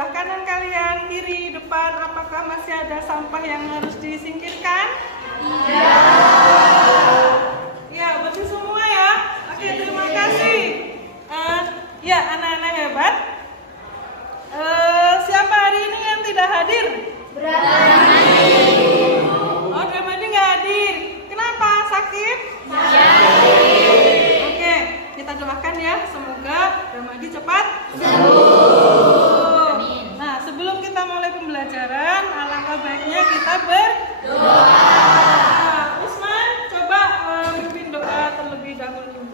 sebelah kanan kalian, kiri, depan, apakah masih ada sampah yang harus disingkirkan? Iya. Ya, bersih semua ya. Oke, terima kasih. Ya, anak-anak hebat. Siapa hari ini yang tidak hadir? Ramadi. Oh, Ramadi nggak hadir. Kenapa? Sakit? Oke, kita doakan ya. Semoga Ramadi cepat sembuh. Nah, sebelum kita mulai pembelajaran, alangkah baiknya kita berdoa. Usman, coba mimpin doa terlebih dahulu.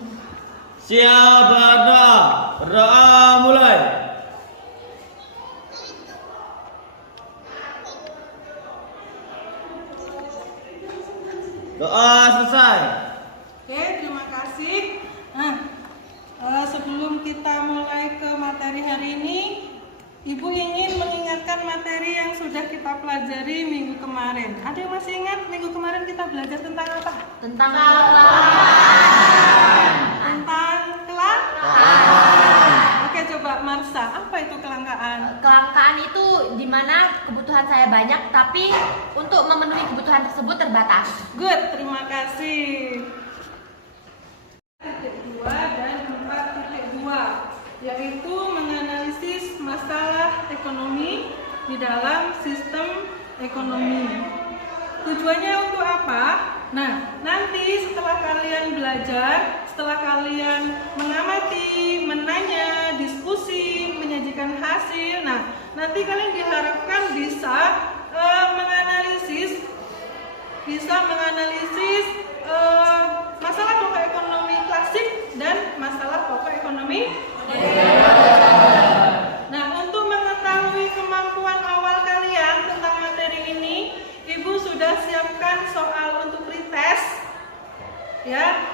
Siap, berdoa mulai. Doa selesai. Oke, terima kasih. Nah, sebelum kita mulai ke materi hari ini, Ibu ingin mengingatkan materi yang sudah kita pelajari minggu kemarin. Ada yang masih ingat minggu kemarin kita belajar tentang apa? Tentang kelangkaan. Tentang kelangkaan. Oke, coba Marsa, apa itu kelangkaan? Kelangkaan itu dimana kebutuhan saya banyak, tapi untuk memenuhi kebutuhan tersebut terbatas. Good, terima kasih. 4.2 dan 4.2 yaitu menganalisis masalah ekonomi di dalam sistem ekonomi. Tujuannya untuk apa? Nah, nanti setelah kalian belajar, setelah kalian mengamati, menanya, diskusi, menyajikan hasil, nah nanti kalian diharapkan bisa menganalisis masalah pokok ekonomi klasik dan masalah pokok ekonomi modern. Nah, untuk mengetahui kemampuan awal kalian tentang materi ini, Ibu sudah siapkan soal untuk pretest. Ya,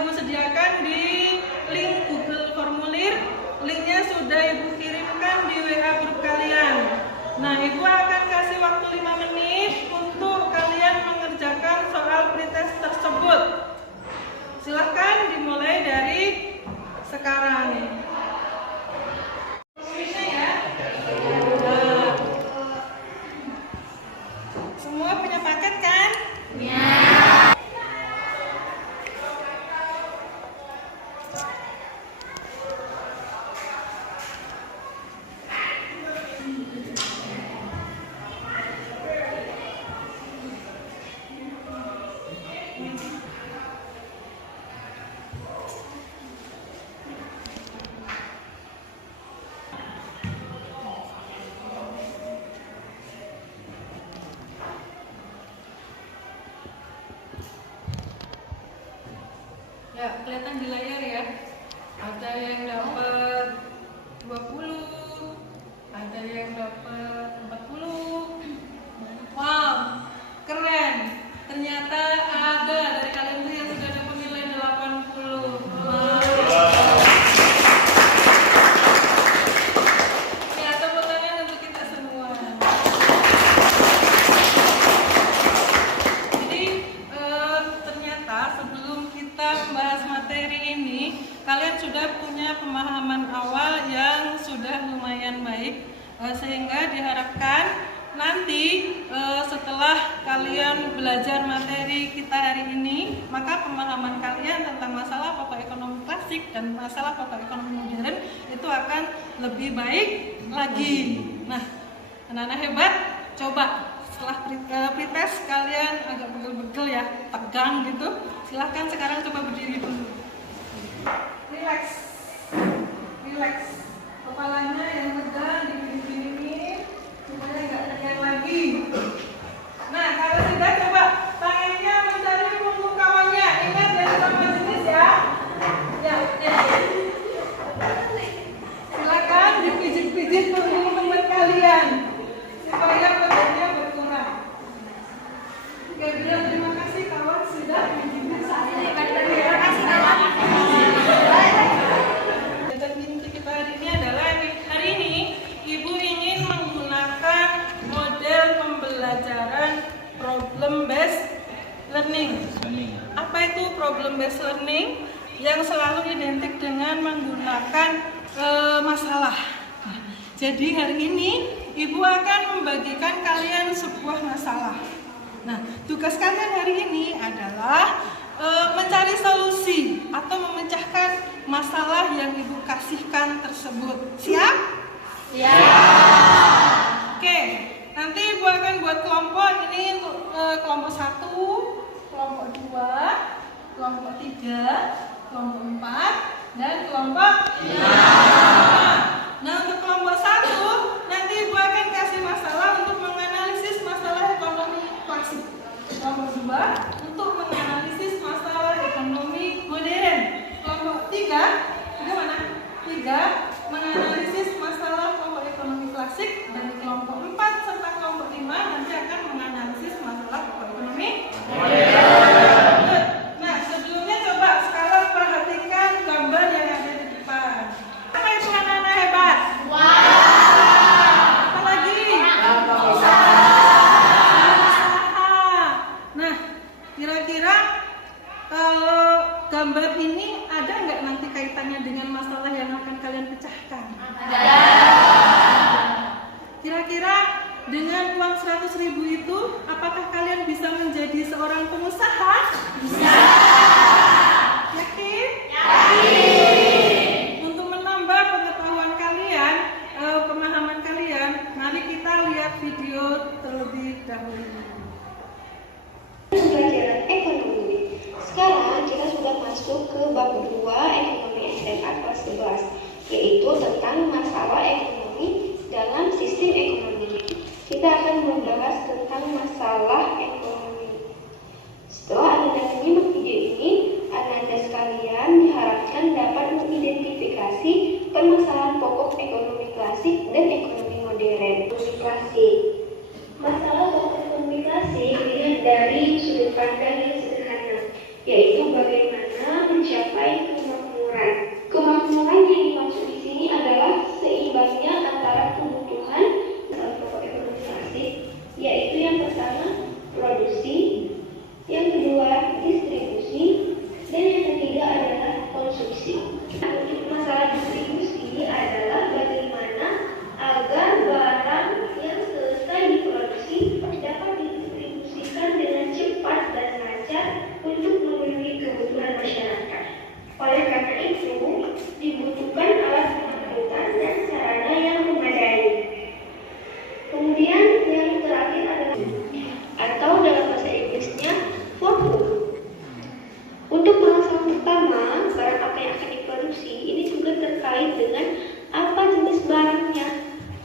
Ibu sediakan di link Google Formulir. Linknya sudah Ibu kirimkan di WA grup kalian. Nah, Ibu akan kasih waktu 5 menit untuk kalian mengerjakan soal pretest tersebut. Silahkan dimulai dari sekarang. Semua punya paket kan? Ya. Ya, kelihatan di layar ya. Ada yang dapat 20, ada yang dapat 40. Wow, keren. Ternyata ada dari kalian tuh yang sudah dapat nilai 80. Wow. Ya, tepuk tangan untuk kita semua. Jadi ternyata sebelum kita membahas materi ini, kalian sudah punya pemahaman awal yang sudah lumayan baik, sehingga diharapkan nanti setelah kalian belajar materi kita hari ini, maka pemahaman kalian tentang masalah pokok ekonomi klasik dan masalah pokok ekonomi modern itu akan lebih baik lagi. Nah, anak-anak hebat, coba setelah pretest kalian agak begel-begel ya, tegang gitu. Silahkan sekarang coba berdiri dulu. Relax. Kepalanya yang tegang digini-gini supaya nggak tegang lagi. Nah, kalau sudah coba tangannya mencari punggung kawannya. Ingat dari sama jenis ya. Ya. Silakan dipijit-pijit punggung teman kalian supaya bebannya berkurang. Oke, bilang terima kasih kawan sudah menjemput saya. Terima kasih kawan. Inti kita hari ini adalah hari ini Ibu ingin menggunakan model pembelajaran problem based learning. Apa itu problem based learning? Yang selalu identik dengan menggunakan masalah. Jadi hari ini Ibu akan membagikan kalian sebuah masalah. Nah, tugas kalian hari ini adalah mencari solusi atau memecahkan masalah yang Ibu kasihkan tersebut. Siap? Ya. Oke, nanti Ibu akan buat kelompok. Ini untuk kelompok 1, kelompok 2, kelompok 3, kelompok 4, dan kelompok 5. Nah, untuk kelompok 1, nanti Ibu akan kasih masalah untuk menganalisis masalah ekonomi klasik. Kelompok 2, untuk menganalisis masalah ekonomi modern. Kelompok 3, bagaimana? 3, menganalisis masalah kelompok ekonomi klasik. Dan kelompok 4 serta kelompok 5 nanti akan menganalisis masalah kelompok ekonomi modern. Nah, sebelumnya coba sekarang perhatikan gambar yang ada di depan. Apa itu anak-anak hebat? Apa lagi? Usaha. Nah, kira-kira kalau gambar ini ada nggak nanti kaitannya dengan masalah yang akan kalian pecahkan? Ada. Kira-kira dengan uang 100.000 itu, apakah kalian bisa menjadi seorang pengusaha? Bisa. Yakin? Yakin. Untuk menambah pengetahuan kalian, pemahaman kalian, mari kita lihat video terlebih dahulu. Pembelajaran ekonomi. Sekarang kita sudah masuk ke bab 2 ekonomi SMA kelas 11, yaitu tentang masalah ekonomi dalam sistem ekonomi. Kita akan membahas tentang masalah ekonomi. Setelah Anda menyimak video ini, Anda sekalian diharapkan dapat mengidentifikasi permasalahan pokok ekonomi klasik dan ekonomi modern. Ekonomi klasik. Masalah pokok ekonomi klasik dilihat dari sudut pandang yang sederhana, yaitu bagaimana mencapai kemakmuran. Kemakmuran yang dimaksud di sini adalah seimbangnya antara kebutuhan dan pokok ekonomi klasik, yaitu yang pertama produksi, yang kedua distribusi, dan yang ketiga adalah konsumsi. Untuk masalah distribusi adalah bagaimana agar barang yang selesai diproduksi dapat didistribusikan dengan cepat dan lancar untuk memenuhi kebutuhan masyarakat. Oleh karena itu, dibutuhkan alat pengangkutan dan sarana yang memadai. Kemudian yang terakhir adalah atau dalam bahasa Inggrisnya volume. Untuk permasalahan pertama, barang apa yang akan diproduksi ini juga terkait dengan apa jenis barangnya,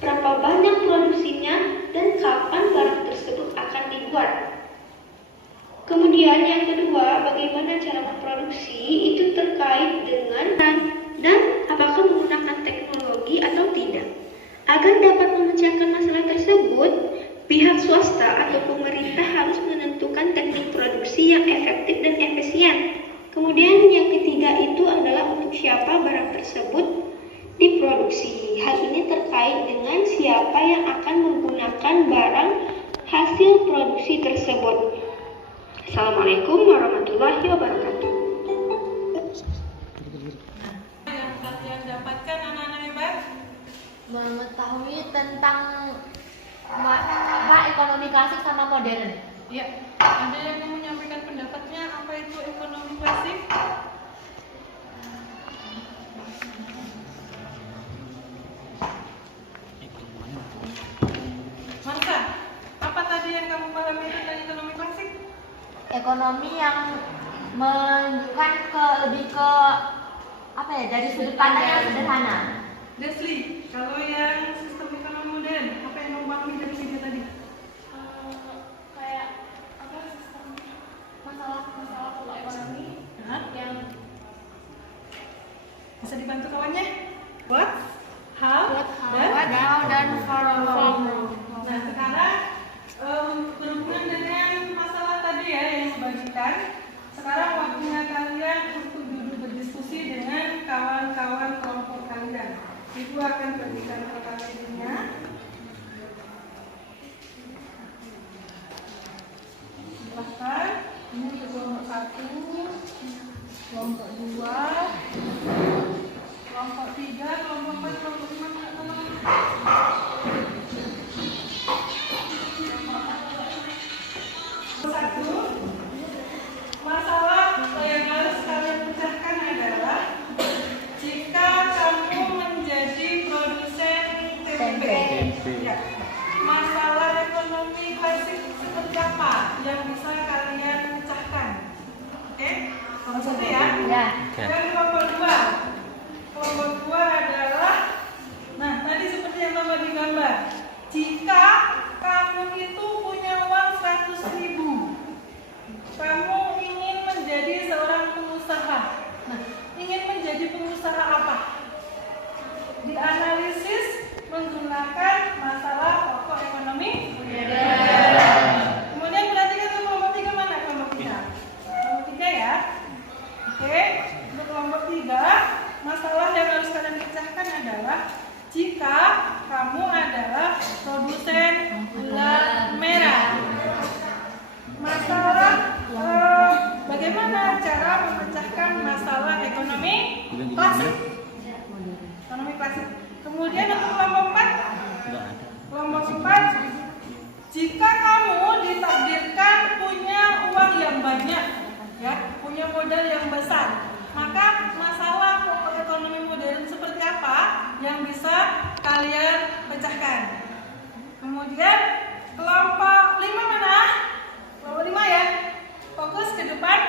berapa banyak produksinya, dan kapan barang tersebut akan dibuat. Kemudian yang kedua, bagaimana cara memproduksi itu terkait dengan dan apakah menggunakan teknologi atau tidak. Agar dapat memecahkan masalah tersebut, pihak swasta atau pemerintah harus menentukan teknik produksi yang efektif dan efisien. Kemudian yang ketiga itu adalah untuk siapa barang tersebut diproduksi. Hal ini terkait dengan siapa yang akan menggunakan barang hasil produksi tersebut. Assalamualaikum warahmatullahi wabarakatuh. Yang kalian dapatkan anak-anak hebat? Mengetahui tentang ekonomi klasik sama modern. Ya, ada yang mau menyampaikan pendapatnya apa itu ekonomi klasik? Marta, apa tadi yang kamu pahami tentang ekonomi klasik? Ekonomi yang menunjukkan lebih ke apa ya, dari sudut pandang yang sederhana. Desli, kalau yang sistem ekonomi modern, apa yang kamu pahami dari video tadi? Kayak apa sistem masalah pola ekonomi yang Bisa dibantu kawannya? What? How? Dan Nah, sekarang berhubungan dengan masalah tadi ya yang dibagikan. Sekarang waktunya kalian untuk duduk berdiskusi dengan kawan-kawan kelompok kalian. Ibu akan berikan pertanyaannya. Silahkan. Ini untuk kelompok 1, kelompok 2, kelompok 3, kelompok 4, kelompok 5, kelompok 6. ekonomi klasik. Kemudian untuk kelompok 4, Enggak ada. kelompok 4, jika kamu ditakdirkan punya uang yang banyak, ya, punya modal yang besar, maka masalah pokok ekonomi modern seperti apa yang bisa kalian pecahkan. Kemudian kelompok 5 mana? Kelompok 5 ya. Fokus ke depan.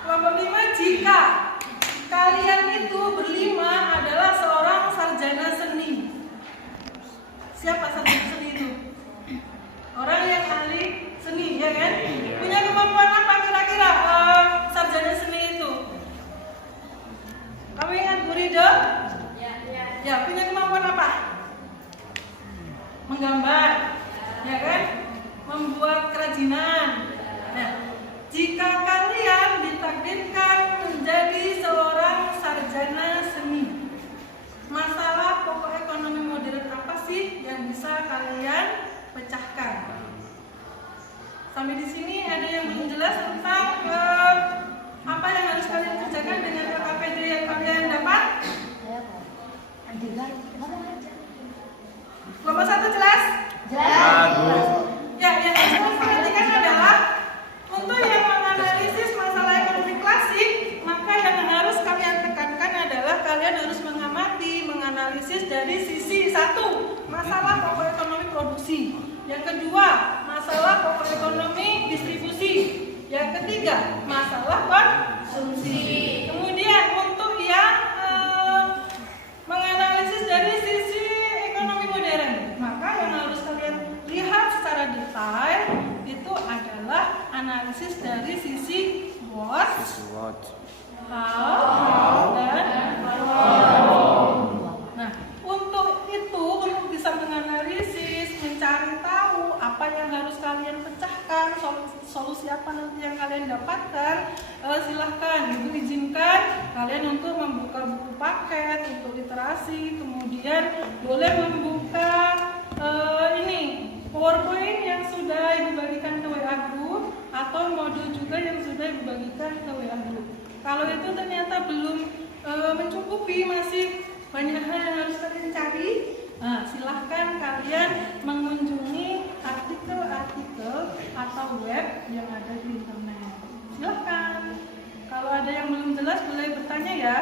Kelompok 5, jika kalian itu berlima adalah seorang sarjana seni. Siapa sarjana seni itu? Orang yang ahli seni, ya kan? Punya kemampuan apa kira-kira sarjana seni itu? Kamu ingat Bu Rido? Ya, punya kemampuan apa? Menggambar, ya kan? Membuat kerajinan. Nah, jika kalian ditakdirkan menjadi seorang sarjana seni, masalah pokok ekonomi modern apa sih yang bisa kalian pecahkan? Sampai di sini ada yang belum jelas tentang apa yang harus kalian kerjakan dengan KKPD yang kalian dapat? Kelompok 1 jelas? Bagus. Ya, yang harus kalian perhatikan adalah untuk yang menganalisis masalah ekonomi klasik, maka yang harus kalian tekankan adalah kalian harus mengamati, menganalisis dari sisi 1, masalah pokok ekonomi produksi. Yang kedua, masalah pokok ekonomi distribusi. Yang ketiga, masalah konsumsi. Kemudian untuk yang menganalisis dari sisi ekonomi modern, maka yang harus kalian lihat secara detail itu adalah analisis dari sisi what, how, dan why. Nah, untuk itu, untuk bisa menganalisis, mencari tahu apa yang harus kalian pecahkan, solusi apa nanti yang kalian dapatkan, silahkan Ibu izinkan kalian untuk membuka buku paket untuk literasi, kemudian boleh membuka PowerPoint yang sudah Ibu bagikan ke WA Group atau modul juga yang sudah Ibu bagikan ke WA Group. Kalau itu ternyata belum mencukupi, masih banyak hal yang harus kalian cari, silahkan kalian mengunjungi artikel-artikel atau web yang ada di internet. Silahkan. Kalau ada yang belum jelas boleh bertanya ya.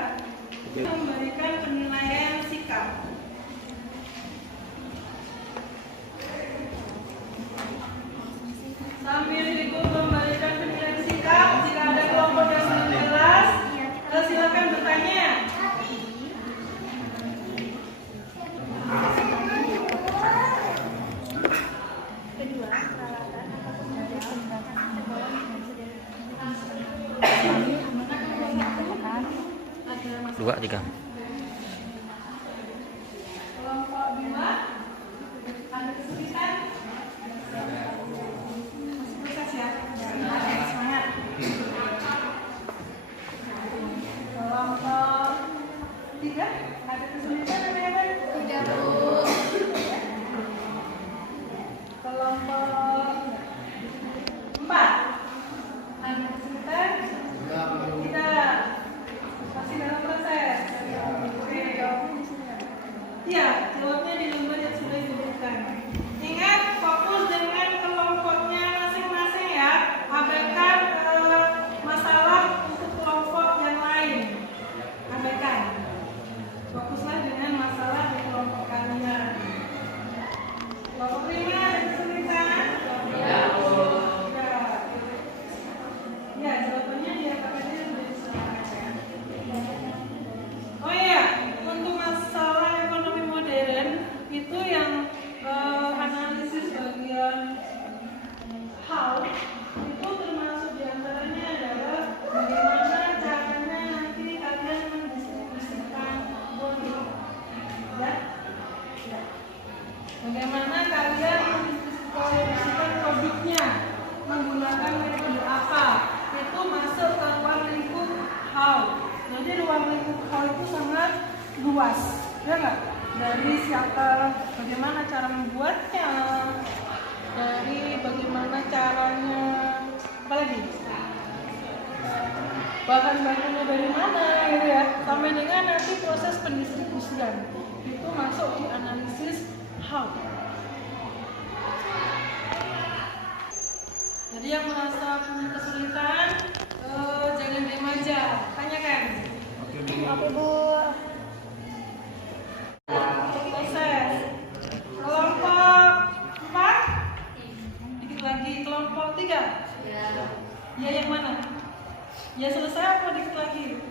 Memberikan penilaian sikap. Sambil Ibu memberikan penilaian sikap, jika ada kelompok yang belum jelas, silakan bertanya. Dua, tiga. Kelompok 2 ada kesulitan. Sukses ya. Semangat. Kelompok 3 ada kesulitan apa ya, Pak? Tidak, Bu. Kelompok 4 ada kesulitan? Tidak. Masih dalam proses. Oke, jawabnya di sini. Iya, jawabnya di lembar yang sudah diberikan. Ingat, fokus dengan kelompoknya masing-masing ya. Abaikan masalah untuk kelompok yang lain. Abaikan. Fokuslah dengan masalah di kelompok kalian. Kelompok 5 ada kesulitan? Ya. Ya, jawabannya di KKPD sudah disampaikan. Oh iya, untuk masalah ekonomi modern itu yang analisis bagian how itu termasuk diantaranya adalah bagaimana caranya nanti kalian mendistribusikan produk, ya? Bagaimana kalian mendistribusikan produknya menggunakan metode apa? Itu masuk ke ruang lingkup how. Jadi ruang lingkup how itu sangat luas, ya nggak? Dari siapa, bagaimana cara membuatnya, dari bagaimana caranya, apa lagi? bahan bakunya dari mana gitu ya, sampai dengan nanti proses pendistribusian itu masuk di analisis how. Jadi yang merasa punya kesulitan jangan diem aja, tanyakan. Apa Bu? Proses kelompok 4, dikit lagi kelompok 3. Ya yang mana? Ya selesai apa dikit lagi?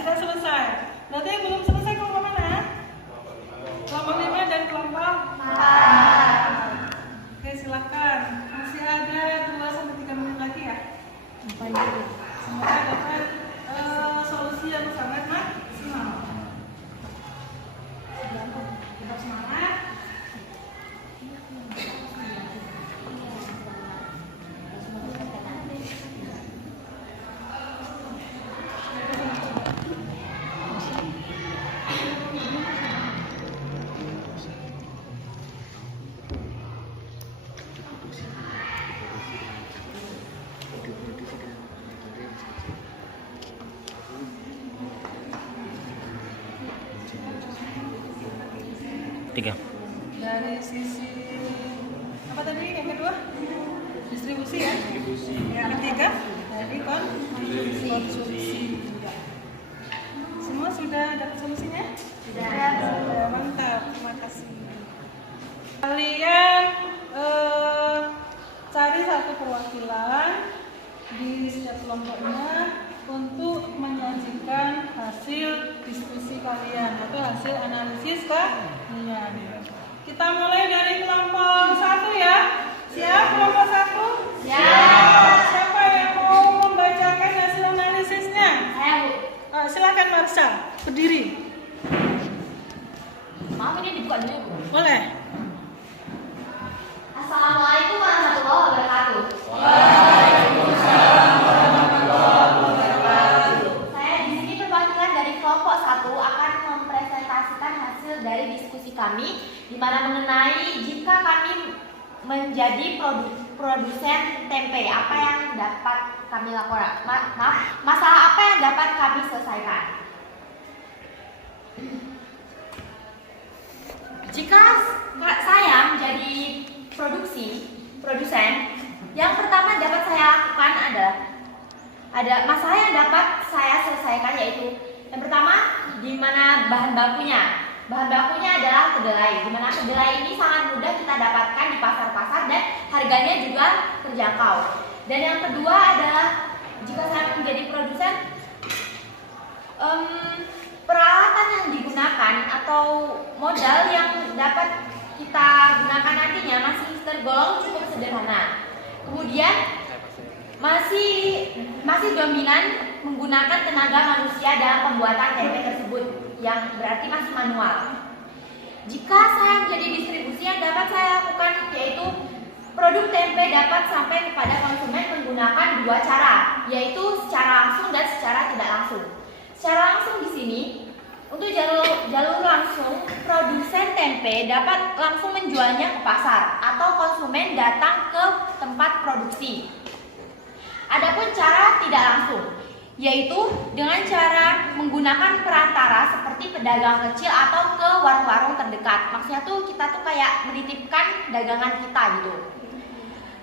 Sudah selesai. Berarti yang belum selesai kelompok mana? Kelompok 5 dan kelompok 4. Oke, silakan. Masih ada 2-3 menit lagi ya. Semoga dapat solusi yang sangat maksimal. Tetap semangat. Tiga. Dari sisi apa tadi yang kedua? Distribusi ya? Yang ketiga dari konsumsi. Semua sudah dapat solusinya? Sudah, mantap, terima kasih. Kalian cari satu perwakilan di setiap kelompoknya untuk menyajikan hasil diskusi kalian atau hasil analisis kalian. Kita mulai dari kelompok 1 ya. Siap kelompok 1? Siap. Siapa yang mau membacakan hasil analisisnya? Saya Bu. Silakan Marsha, berdiri. Maaf ini dibuka dulu Bu. Boleh. Assalamualaikum warahmatullahi wabarakatuh. Saya di sini perwakilan dari kelompok 1 akan mempresentasikan hasil dari diskusi kami di mana mengenai jika kami menjadi produsen tempe, apa yang dapat kami lakukan? Masalah apa yang dapat kami selesaikan? Jika saya menjadi produsen, yang pertama dapat saya lakukan adalah ada masalah yang dapat saya selesaikan, yaitu yang pertama di mana bahan bakunya. Bahan bakunya adalah kedelai, di mana kedelai ini sangat mudah kita dapatkan di pasar-pasar dan harganya juga terjangkau. Dan yang kedua adalah jika saya menjadi produsen, peralatan yang digunakan atau modal yang dapat kita gunakan nantinya masih tergolong cukup sederhana. Kemudian masih dominan menggunakan tenaga manusia dalam pembuatan tempe tersebut, yang berarti masih manual. Jika saya menjadi distribusi, yang dapat saya lakukan yaitu produk tempe dapat sampai kepada konsumen menggunakan 2 cara, yaitu secara langsung dan secara tidak langsung. Secara langsung di sini, untuk jalur langsung, produsen tempe dapat langsung menjualnya ke pasar atau konsumen datang ke tempat produksi. Adapun cara tidak langsung, yaitu dengan cara menggunakan perantara seperti pedagang kecil atau ke warung-warung terdekat. Maksudnya tuh kita tuh kayak menitipkan dagangan kita gitu.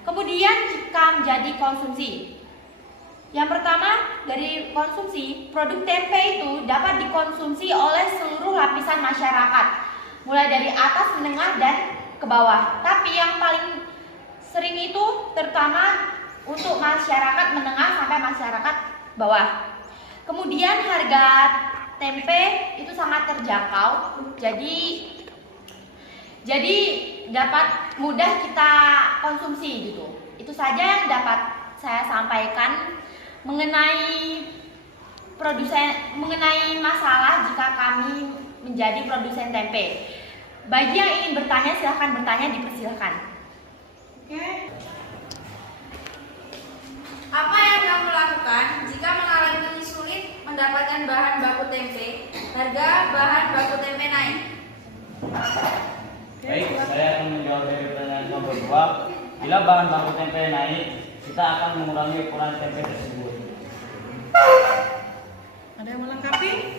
Kemudian jika menjadi konsumsi, yang pertama dari konsumsi, produk tempe itu dapat dikonsumsi oleh seluruh lapisan masyarakat, mulai dari atas, menengah, dan ke bawah. Tapi yang paling sering itu terutama untuk masyarakat menengah sampai masyarakat bawah. Kemudian harga tempe itu sangat terjangkau, jadi dapat mudah kita konsumsi gitu. Itu saja yang dapat saya sampaikan mengenai masalah jika kami menjadi produsen tempe. Bagi yang ingin bertanya, silahkan bertanya, dipersilahkan. Oke. Apa yang kamu lakukan jika mengalami sulit mendapatkan bahan baku tempe, harga bahan baku tempe naik? Baik, saya akan menjawab dari pertanyaan nomor 2. Bila bahan baku tempe naik, kita akan mengurangi ukuran tempe tersebut. Ada yang melengkapi?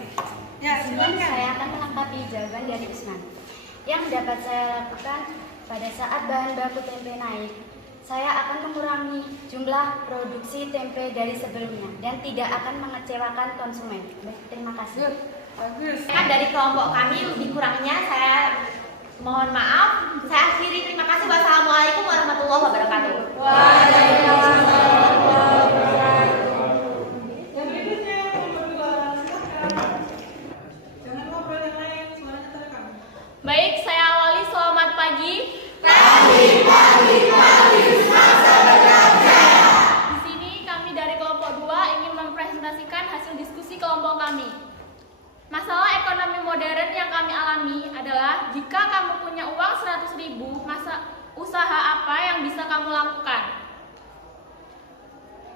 Ya, silakan. Saya akan melengkapi jawaban dari Usman. Yang dapat saya lakukan pada saat bahan baku tempe naik, saya akan mengurangi jumlah produksi tempe dari sebelumnya dan tidak akan mengecewakan konsumen. Baik, terima kasih. Bagus. Kan dari kelompok kami lebih kurangnya saya mohon maaf. Saya akhiri, terima kasih. Wassalamualaikum warahmatullahi wabarakatuh. Yang berikutnya nomor 2, silakan. Jangan ngobrol yang lain, suaranya terekam. Baik, saya awali. Selamat pagi. Di sini kami dari kelompok 2 ingin mempresentasikan hasil diskusi kelompok kami. Masalah ekonomi modern yang kami alami adalah jika kamu punya uang 100.000, usaha apa yang bisa kamu lakukan?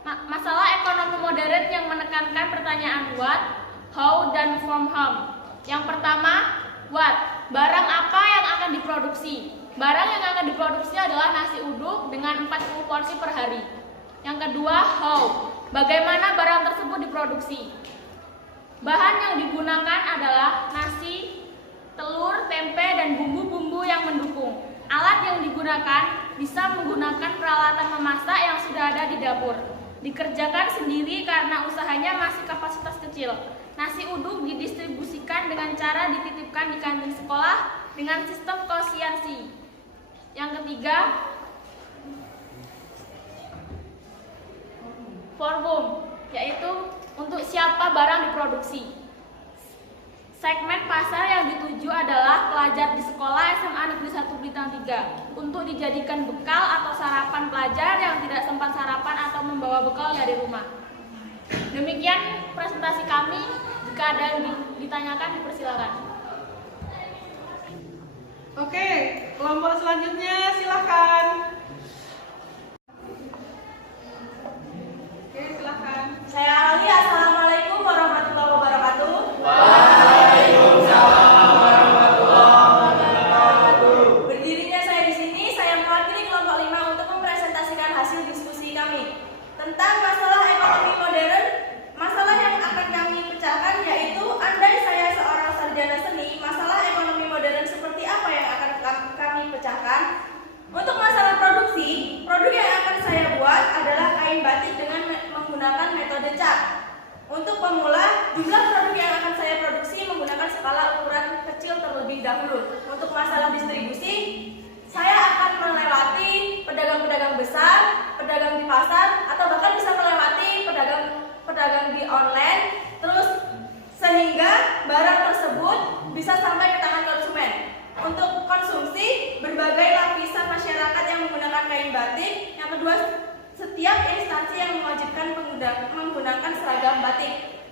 Masalah ekonomi modern yang menekankan pertanyaan what, how, dan from whom. Yang pertama, what? Barang apa yang akan diproduksi? Barang yang akan diproduksi adalah nasi uduk dengan 40 porsi per hari. Yang kedua, how? Bagaimana barang tersebut diproduksi? Bahan yang digunakan adalah nasi, telur, tempe, dan bumbu-bumbu yang mendukung. Alat yang digunakan bisa menggunakan peralatan memasak yang sudah ada di dapur. Dikerjakan sendiri karena usahanya masih kapasitas kecil. Nasi uduk didistribusikan dengan cara dititipkan di kantin sekolah dengan sistem kosiansi. Yang ketiga, for whom, yaitu untuk siapa barang diproduksi. Segmen pasar yang dituju adalah pelajar di sekolah SMA Negeri 1 Bintang 3 untuk dijadikan bekal atau sarapan pelajar yang tidak sempat sarapan atau membawa bekal dari rumah. Demikian presentasi kami. Jika ada yang ditanyakan, dipersilakan. Oke, kelompok selanjutnya silahkan. Oke, silahkan. Saya awali. Assalamualaikum warahmatullahi wabarakatuh. Berdirinya saya di sini, saya mewakili kelompok 5 untuk mempresentasikan hasil diskusi kami tentang masalah ekonomi modern. Masalah yang akan kami pecahkan yaitu andai saya seorang sarjana seni, masalah ekonomi modern seperti apa yang akan kami pecahkan? Untuk masalah produksi, produk yang akan saya buat adalah kain batik dengan menggunakan metode cat. Untuk pemula, jumlah produk yang akan saya produksi menggunakan skala ukuran kecil terlebih dahulu. Untuk masalah distribusi, saya akan melewati pedagang-pedagang besar, pedagang di pasar, atau bahkan bisa melewati pedagang di online, terus sehingga barang tersebut bisa sampai ke tangan konsumen. Untuk konsumsi, berbagai lapisan masyarakat yang menggunakan kain batik. Yang kedua, setiap instansi yang mewajibkan menggunakan seragam batik.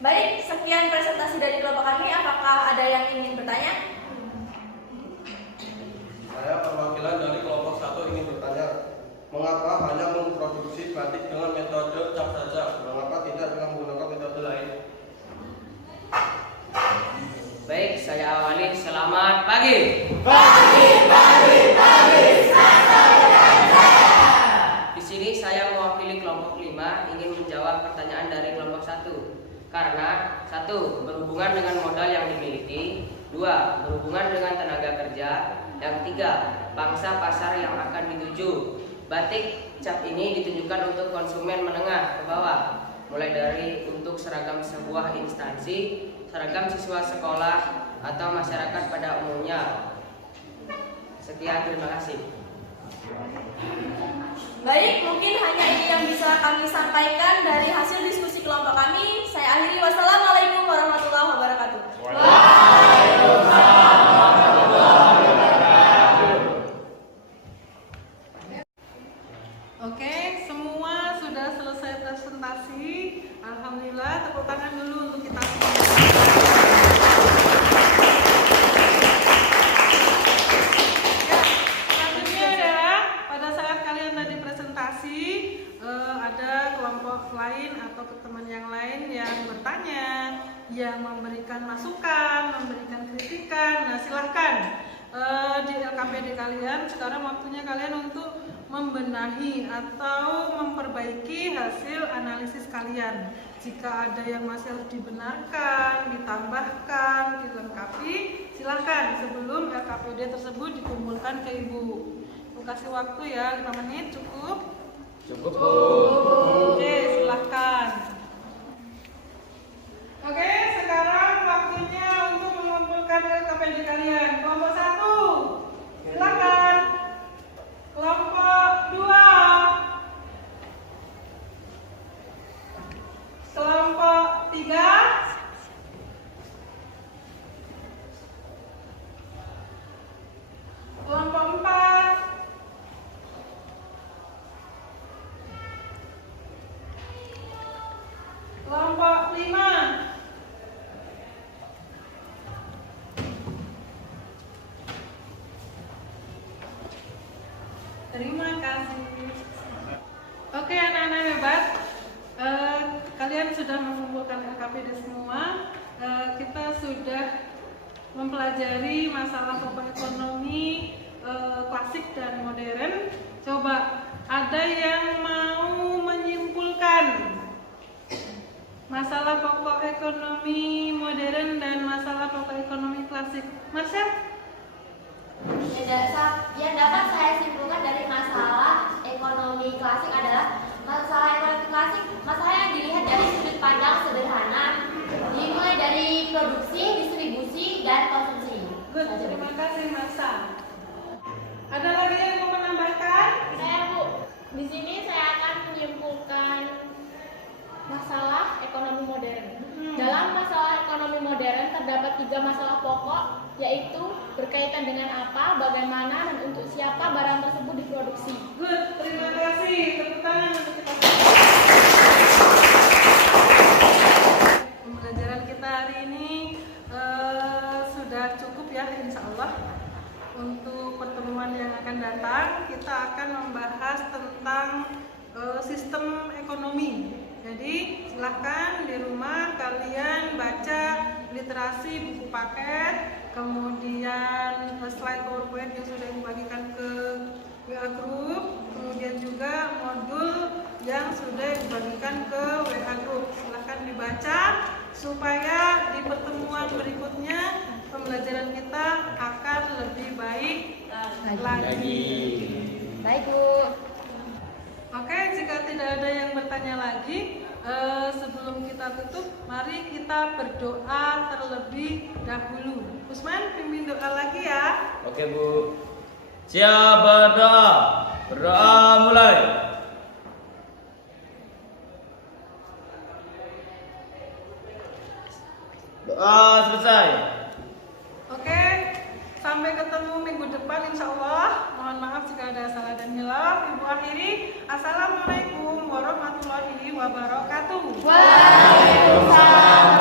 Baik, sekian presentasi dari kelompok kami. Apakah ada yang ingin bertanya? Saya perwakilan dari kelompok 1 ingin bertanya, mengapa hanya memproduksi batik dengan metode cap saja? Mengapa tidak dengan menggunakan metode lain? Baik, saya awali. Selamat pagi. Di sini saya mewakili kelompok 5 ingin menjawab pertanyaan dari kelompok 1. Karena 1. Berhubungan dengan modal yang dimiliki. 2. Berhubungan dengan tenaga kerja. Yang 3. Pangsa pasar yang akan dituju. Batik cap ini ditunjukkan untuk konsumen menengah ke bawah, mulai dari untuk seragam sebuah instansi, seragam siswa sekolah, atau masyarakat pada umumnya. Sekian, terima kasih. Baik, mungkin hanya ini yang bisa kami sampaikan dari hasil diskusi kelompok kami. Saya akhiri. Wassalamualaikum warahmatullahi wabarakatuh. Oke, semua sudah selesai presentasi. Alhamdulillah, tepuk tangan dulu untuk kita semua. Ya, selanjutnya adalah pada saat kalian tadi presentasi, ada kelompok lain atau teman yang lain yang bertanya, yang memberikan masukan, memberikan kritikan. Nah, silahkan di LKPD kalian. Sekarang waktunya kalian untuk membenahi atau memperbaiki hasil analisis kalian. Jika ada yang masih harus dibenarkan, ditambahkan, dilengkapi, silakan sebelum LKPD tersebut dikumpulkan ke Ibu. Ibu kasih waktu ya 5 menit, cukup? Cukup. Oke, silakan. Oke, sekarang waktunya untuk mengumpulkan LKPD kalian. Kelompok 1, silakan. Kelompok 2, kelompok 3, kelompok 4, kelompok 5, terima kasih. Oke anak-anak hebat, kalian sudah mengumpulkan LKPD semua. Kita sudah mempelajari masalah pokok ekonomi klasik dan modern. Coba ada yang mau menyimpulkan masalah pokok ekonomi modern dan masalah pokok ekonomi klasik? Marsha? Yang dapat saya simpulkan dari masalah ekonomi klasik adalah masalah ekonomi klasik, masalah yang dilihat dari sudut pandang sederhana, dimulai dari produksi, distribusi, dan konsumsi. Good, terima kasih Marsha. Ada lagi yang mau menambahkan? Saya Bu, di sini saya akan menyimpulkan masalah ekonomi modern. Dalam masalah ekonomi modern terdapat 3 masalah pokok, yaitu berkaitan dengan apa, bagaimana, dan untuk siapa barang tersebut diproduksi. Good, terima kasih. Tepuk tangan untuk kita semua. Pembelajaran kita hari ini sudah cukup ya, insya Allah. Untuk pertemuan yang akan datang, kita akan membahas tentang sistem ekonomi. Jadi silahkan di rumah kalian baca literasi buku paket, kemudian slide PowerPoint yang sudah dibagikan ke WA Group, kemudian juga modul yang sudah dibagikan ke WA Group. Silahkan dibaca supaya di pertemuan berikutnya pembelajaran kita akan lebih baik lagi. Baik Bu. Oke, jika tidak ada yang bertanya lagi, sebelum kita tutup, mari kita berdoa terlebih dahulu. Usman, pimpin doa lagi ya. Oke Bu. Siap berdoa. Berdoa mulai. Doa selesai. Oke, sampai ketemu minggu depan insya Allah. Mohon maaf jika ada salah dan hilaf. Ibu akhiri, Assalamualaikum warahmatullahi wabarakatuh. Waalaikumsalam.